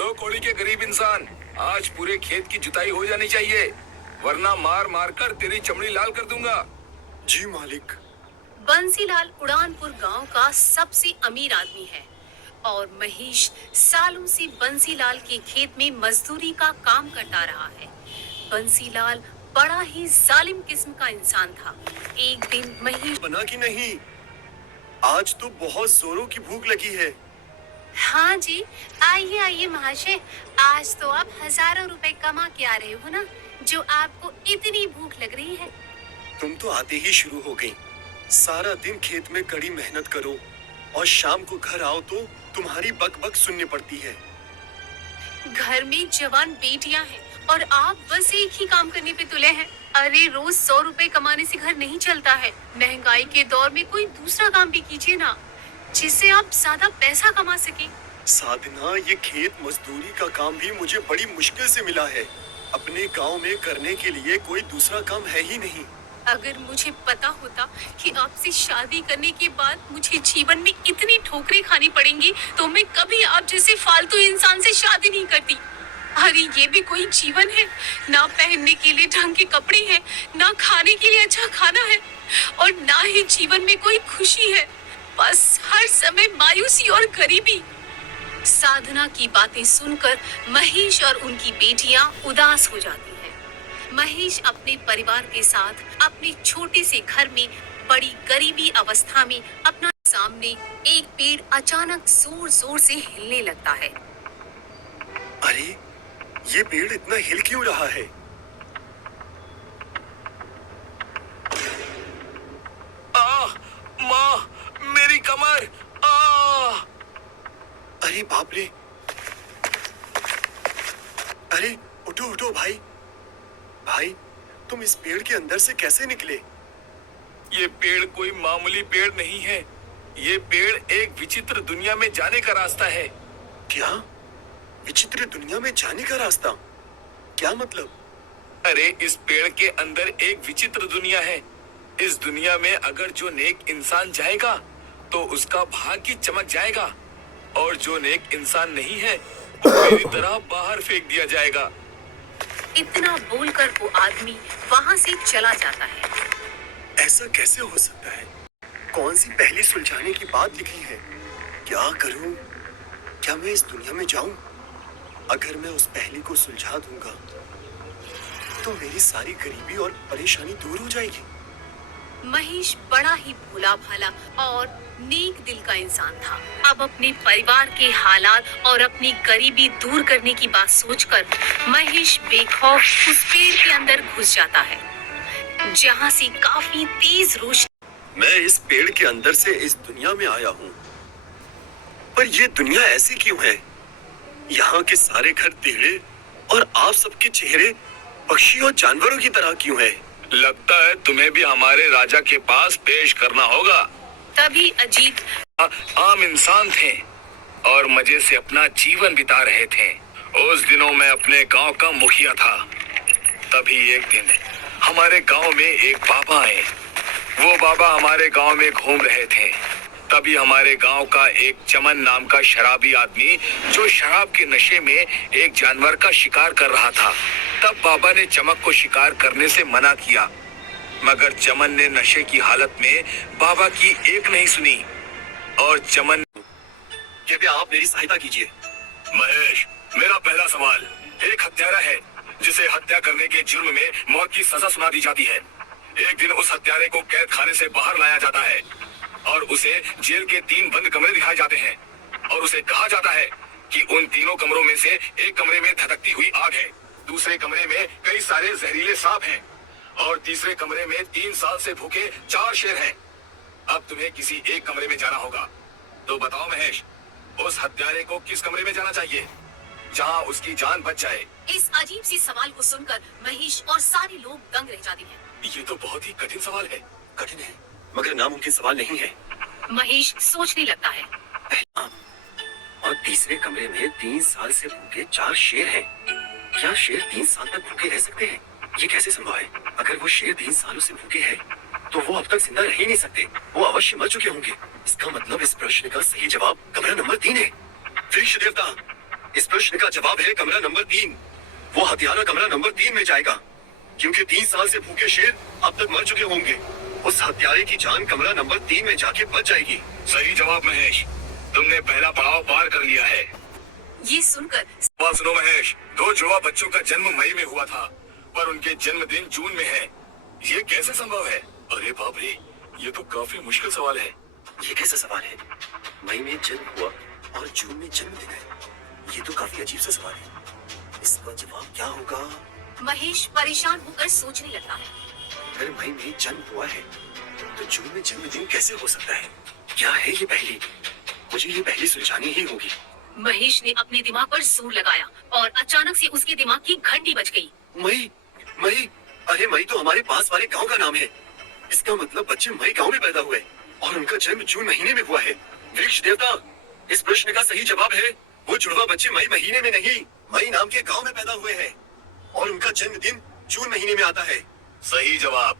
दो कौड़ी के गरीब इंसान, आज पूरे खेत की जुताई हो जानी चाहिए, वरना मार मार कर तेरी चमड़ी लाल कर दूंगा। जी मालिक। बंसीलाल उड़ानपुर गांव का सबसे अमीर आदमी है और महेश सालों से बंसीलाल के खेत में मजदूरी का काम करता रहा है। बंसीलाल बड़ा ही जालिम किस्म का इंसान था। एक दिन महेश बना कि नहीं? आज तो बहुत जोरों की भूख लगी है। हाँ जी, आइए आइए महाशय, आज तो आप हजारों रुपए कमा के आ रहे हो ना, जो आपको इतनी भूख लग रही है। तुम तो आते ही शुरू हो गई। सारा दिन खेत में कड़ी मेहनत करो और शाम को घर आओ तो तुम्हारी बक बक सुननी पड़ती है। घर में जवान बेटियां हैं और आप बस एक ही काम करने पे तुले हैं। अरे रोज 100 रुपए कमाने से घर नहीं चलता है। महंगाई के दौर में कोई दूसरा काम भी कीजिए ना, जिससे आप ज्यादा पैसा कमा सके। साधना, ये खेत मजदूरी का काम भी मुझे बड़ी मुश्किल से मिला है। अपने गांव में करने के लिए कोई दूसरा काम है ही नहीं। अगर मुझे पता होता कि आपसे शादी करने के बाद मुझे जीवन में इतनी ठोकरें खानी पड़ेंगी, तो मैं कभी आप जैसे फालतू इंसान से शादी नहीं करती। अरे ये भी कोई जीवन है? ना पहनने के लिए ढंग के कपड़े हैं, ना खाने के लिए अच्छा खाना है, और ना ही जीवन में कोई खुशी है। बस हर समय मायूसी और गरीबी। साधना की बातें सुनकर महेश और उनकी बेटियां उदास हो जाती हैं। महेश अपने परिवार के साथ अपने छोटे से घर में बड़ी गरीबी अवस्था में अपना सामने एक पेड़ अचानक जोर जोर से हिलने लगता है। अरे, ये पेड़ इतना हिल क्यों रहा है? माँ, मेरी कमर। अरे बाप रे! अरे उठो उठो भाई। भाई, तुम इस पेड़ के अंदर से कैसे निकले? ये पेड़ कोई मामूली पेड़ नहीं है। ये पेड़ एक विचित्र दुनिया में जाने का रास्ता है। क्या? विचित्र दुनिया में जाने का रास्ता? क्या मतलब? अरे, इस पेड़ के अंदर एक विचित्र दुनिया है। इस दुनिया में अगर जो नेक इंसान जाएगा तो उसका भाग्य चमक जाएगा, और जो नेक इंसान नहीं है मेरी तरह बाहर फेंक दिया जाएगा। इतना बोलकर वो आदमी वहाँ से चला जाता है। ऐसा कैसे हो सकता है? कौन सी पहेली सुलझाने की बात लिखी है? क्या करूं? क्या मैं इस दुनिया में जाऊं? अगर मैं उस पहेली को सुलझा दूंगा तो मेरी सारी गरीबी और परेशानी दूर हो जाएगी। महेश बड़ा ही भोला भाला और नेक दिल का इंसान था। अब अपने परिवार के हालात और अपनी गरीबी दूर करने की बात सोचकर महेश बेखौफ उस पेड़ के अंदर घुस जाता है, जहाँ से काफी तेज रोशनी। मैं इस पेड़ के अंदर से इस दुनिया में आया हूँ, पर ये दुनिया ऐसी क्यों है? यहाँ के सारे घर टेढ़े और आप सबके चेहरे पक्षी और जानवरों की तरह क्यों है? लगता है तुम्हें भी हमारे राजा के पास पेश करना होगा। तभी अजीत आम इंसान थे और मजे से अपना जीवन बिता रहे थे। उस दिनों में अपने गांव का मुखिया था। तभी एक दिन हमारे गांव में एक बाबा आए। वो बाबा हमारे गांव में घूम रहे थे। तभी हमारे गांव का एक चमन नाम का शराबी आदमी, जो शराब के नशे में एक जानवर का शिकार कर रहा था, तब बाबा ने चमक को शिकार करने से मना किया, मगर चमन ने नशे की हालत में बाबा की एक नहीं सुनी और चमन। कृपया आप मेरी सहायता कीजिए। महेश, मेरा पहला सवाल, एक हत्यारा है जिसे हत्या करने के जुर्म में मौत की सजा सुना दी जाती है। एक दिन उस हत्यारे को कैद खाने से बाहर लाया जाता है और उसे जेल के 3 बंद कमरे दिखाए जाते हैं, और उसे कहा जाता है कि उन तीनों कमरों में से एक कमरे में धधकती हुई आग है, दूसरे कमरे में कई सारे जहरीले सांप हैं, और तीसरे कमरे में 3 साल से भूखे 4 शेर हैं। अब तुम्हें किसी एक कमरे में जाना होगा। तो बताओ महेश, उस हत्यारे को किस कमरे में जाना चाहिए जहां उसकी जान बच जाए? इस अजीब सी सवाल को सुनकर महेश और सारे लोग दंग रह जाते हैं। ये तो बहुत ही कठिन सवाल है। कठिन है, मगर नामुमकिन सवाल नहीं है। महेश सोचने लगता है। और तीसरे कमरे में 3 साल से भूखे 4 शेर हैं। क्या शेर 3 साल तक भूखे रह सकते हैं? ये कैसे संभव है? अगर वो शेर 3 सालों से भूखे हैं, तो वो अब तक जिंदा रह ही नहीं सकते। वो अवश्य मर चुके होंगे। इसका मतलब इस प्रश्न का सही जवाब कमरा नंबर 3 है। वृक्ष देवता, इस प्रश्न का जवाब है कमरा नंबर 3। वो हत्यारा कमरा नंबर 3 में जाएगा, क्योंकि 3 साल से भूखे शेर अब तक मर चुके होंगे। उस हत्यारे की जान कमरा नंबर 3 में जाके बच जाएगी। सही जवाब महेश, तुमने पहला पड़ाव पार कर लिया है। ये सुनकर बात सुनो महेश, 2 जुड़वा बच्चों का जन्म मई में हुआ था, पर उनके जन्मदिन जून में है। ये कैसे संभव है? अरे बाप रे, ये तो काफी मुश्किल सवाल है। ये कैसा सवाल है? मई में जन्म हुआ और जून में जन्मदिन है। ये तो काफी अजीब सा सवाल है। इसका जवाब क्या होगा? महेश परेशान होकर सोचने लगा। अगर मई में जन्म हुआ है तो जून में जन्मदिन कैसे हो सकता है? क्या है ये पहेली? मुझे ये पहेली सुलझानी ही होगी। महेश ने अपने दिमाग पर जोर लगाया और अचानक से उसके दिमाग की घंटी बज गई। मई, मई, अरे मई तो हमारे पास वाले गांव का नाम है। इसका मतलब बच्चे मई गांव में पैदा हुए और उनका जन्म जून महीने में हुआ है। वृक्ष देवता, इस प्रश्न का सही जवाब है वो जुड़वा बच्चे मई महीने में नहीं, मई नाम के गांव में पैदा हुए हैं और उनका जन्मदिन जून महीने में आता है। सही जवाब।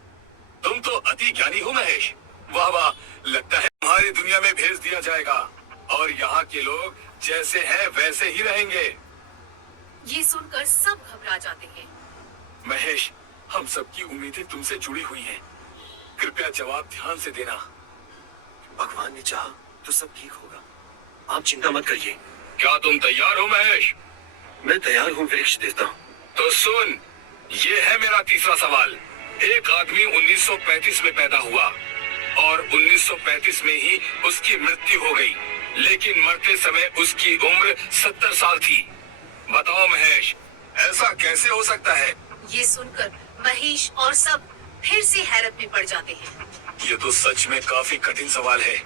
तुम तो अति ज्ञानी हो महेश। वाह वाह, लगता है तुम्हारी दुनिया में भेज दिया जाएगा और यहाँ के लोग जैसे हैं वैसे ही रहेंगे। ये सुनकर सब घबरा जाते हैं। महेश, हम सबकी उम्मीदें तुमसे जुड़ी हुई हैं। कृपया जवाब ध्यान से देना। भगवान ने चाहा तो सब ठीक होगा, आप चिंता मत करिए। क्या तुम तैयार हो महेश? मैं तैयार हूँ वृक्ष देवता। तो सुन, ये है मेरा तीसरा सवाल। एक आदमी 1935 में पैदा हुआ और 1935 में ही उसकी मृत्यु हो गई, लेकिन मरते समय उसकी उम्र 70 साल थी। बताओ महेश, ऐसा कैसे हो सकता है? ये सुनकर महेश और सब फिर से हैरत में पड़ जाते हैं। ये तो सच में काफी कठिन सवाल है।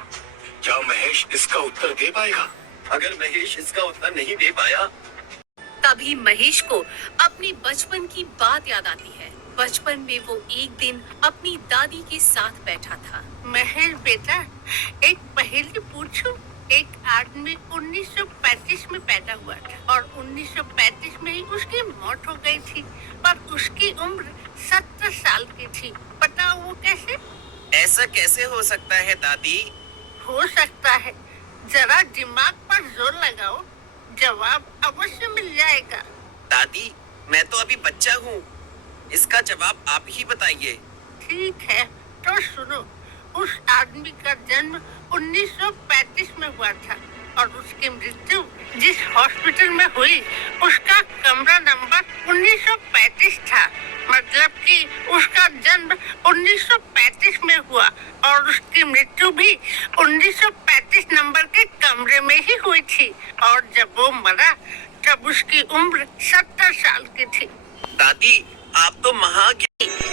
क्या महेश इसका उत्तर दे पाएगा? अगर महेश इसका उत्तर नहीं दे पाया, तभी महेश को अपने बचपन की बात याद आती है। बचपन में वो एक दिन अपनी दादी के साथ बैठा था। महेश बेटा, एक पहेली पूछूं? एक आदमी 1935 में पैदा हुआ था और 1935 में ही उसकी मौत हो गई थी, पर उसकी उम्र 70 साल की थी। बताओ वो कैसे? ऐसा कैसे हो सकता है दादी? हो सकता है, जरा दिमाग पर जोर लगाओ, जवाब अवश्य मिल जाएगा। दादी, मैं तो अभी बच्चा हूँ, इसका जवाब आप ही बताइए। ठीक है, तो सुनो। उस आदमी का जन्म 1935 में हुआ था और उसकी मृत्यु जिस हॉस्पिटल में हुई उसका कमरा नंबर 1935 था। मतलब कि उसका जन्म 1935 में हुआ और उसकी मृत्यु भी 1935 नंबर के कमरे में ही हुई थी और जब वो मरा तब उसकी उम्र 70 साल की थी। दादी, आप तो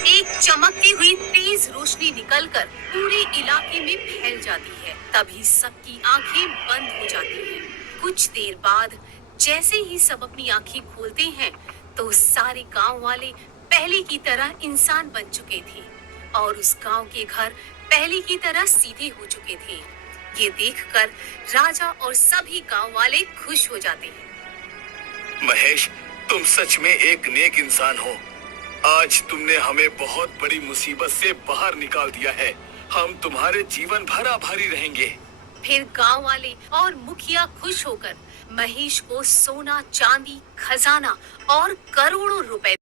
एक चमकती हुई तेज रोशनी निकलकर पूरे इलाके में फैल जाती है। तभी सबकी आंखें बंद हो जाती हैं। कुछ देर बाद जैसे ही सब अपनी आंखें खोलते हैं तो सारे गांव वाले पहले की तरह इंसान बन चुके थे और उस गांव के घर पहले की तरह सीधे हो चुके थे। ये देखकर राजा और सभी गांव वाले खुश हो जाते हैं। महेश, तुम सच में एक नेक इंसान हो। आज तुमने हमें बहुत बड़ी मुसीबत से बाहर निकाल दिया है। हम तुम्हारे जीवन भर आभारी रहेंगे। फिर गांव वाले और मुखिया खुश होकर महेश को सोना, चांदी, खजाना और करोड़ों रुपए